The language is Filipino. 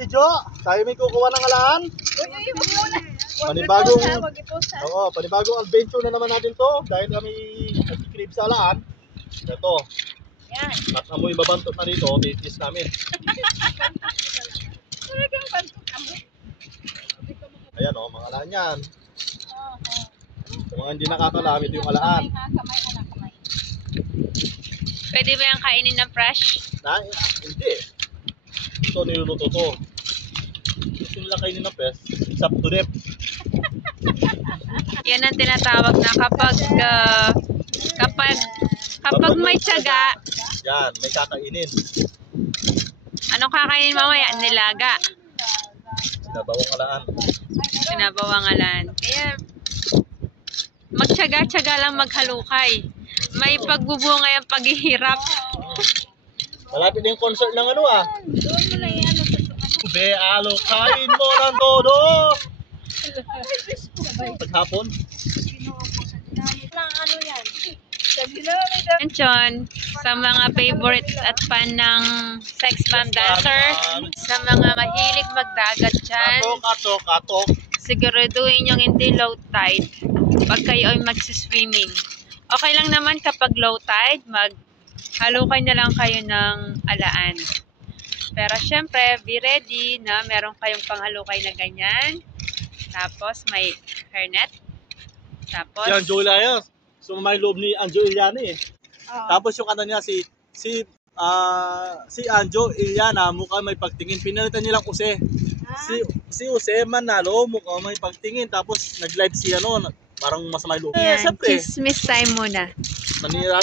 video. Tayo may kukuha ng alaan. Panibagong adventure na naman natin to. Dahil kami nag-crib sa alaan. Ito. Yan. At amoy babantot na dito, titis namin. Ayan o, mga alaan yan. Sa mga hindi nakakalam, ito yung alaan. Pwede ba yung kainin ng fresh? Hindi. Ito, niluluto to. Gusto nila kainin ng pes, except to them. Yan ang tinatawag na kapag may tiyaga. Yan, may kakainin. Anong kakainin mamaya? Nilaga. Sinabawang alaan. Sinabawang alaan. Kaya magtiyaga-tiyaga lang maghalukay. May pagbubunga yung paghihirap. Malapit na yung concert ng ano ah. Be, kain mo ng todo. Paghapon. Attention sa mga favorites at fan ng sex bomb dancer, sa mga mahilig magdagat dyan, Katok. siguraduhin yung hindi low tide pag kayo ay magsiswimming. Okay lang naman kapag low tide, maghalukay na lang kayo ng alaan. Pero syempre, be ready na meron kayong panghalukay na ganyan. Tapos may hairnet. Tapos Yan, Joel Ayos. Sumamay loob ni Anjo Iliana eh. Tapos yung ano niya, si Anjo Iliana, mukhang may pagtingin. Pinalitan nilang Use. Si Use Manalo, mukhang may pagtingin. Tapos nag-live si ano, parang masama yung loob. yan, Siyempre, chismis time muna. manira,